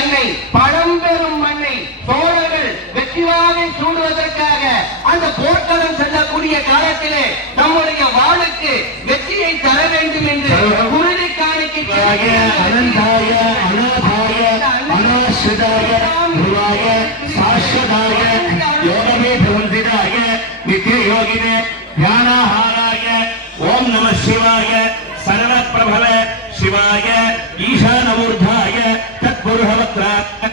தன்னை பழம்பெரும் மண்ணை சோழர்கள் வெற்றியாக சூடுவதற்காக அந்த போர்க்களம் செல்லக்கூடிய காலத்திலே நம்முடைய வாளுக்கு வெற்றியை தர வேண்டும் என்று குருதி காணிக்கையாக அனந்தாய அநாதாய அநாஸ்வதாய குருவாய சாஸ்வதாய யோகமே பிரவந்திதாய நித்திய யோகினே ஞானாஹாராய ஓம் நம சிவாய சரவப்பிரபவ शिवाय ईशानमूर्धाय तत्पुरुषवक्त्राय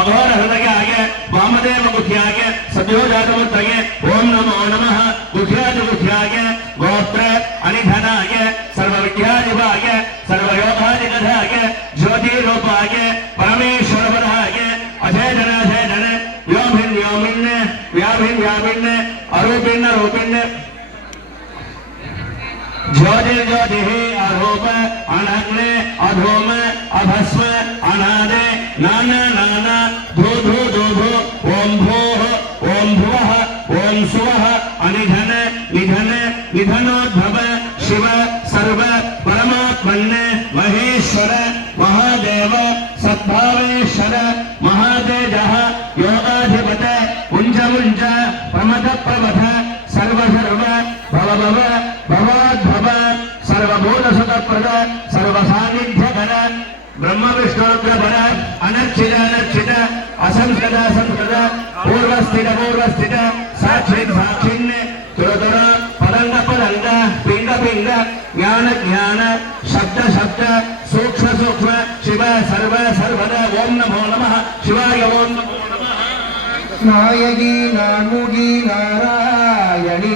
अघोर हृदयाय वामदेव गुह्याय सद्योजातमूर्तये ओम नमो नमः गुह्याय गोत्र अनिधनाय सर्वविद्याधिपाय सर्वयोगाधिगधाय ज्योतिरूपाय परमेश्वरपदाय अधेजन व्योमिन् व्याभिन् अरूपिन् ज्योतिर्ज्योतिः अरूप अनग्ने अधूम अभस्म अनादे नाना धू ओम भूः ओम भुवः ओम सुवः अनिधन निधनोद्भव शिव सर्व परमात्मन् महेश्वर महादेव सद्भावेश्वर महातेजः योगाधिपत मुञ्ज प्रमथ प्रमथ सर्व भव भवाद्भव सर्वभूतसुतप्रद सर्वसान्निध्यघन ब्रह्म विष्णुरुद्रभर अनक्षित असंस्कृत पूर्वस्थित साक्षिन् तुर पदंग पिंड ज्ञान शब्द सूक्ष्म शिव सर्वदा ओम नमो नमः शिवाय ओम नमो नमः नायगी नान्मुगी नारायणी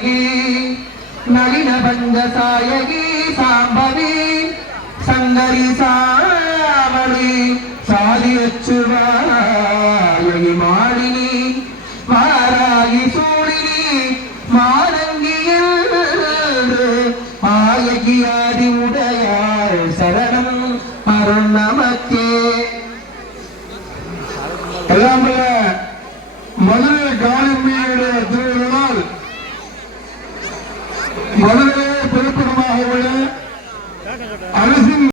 नलिन पंचसायगी सांभवी संगरी सावली साधि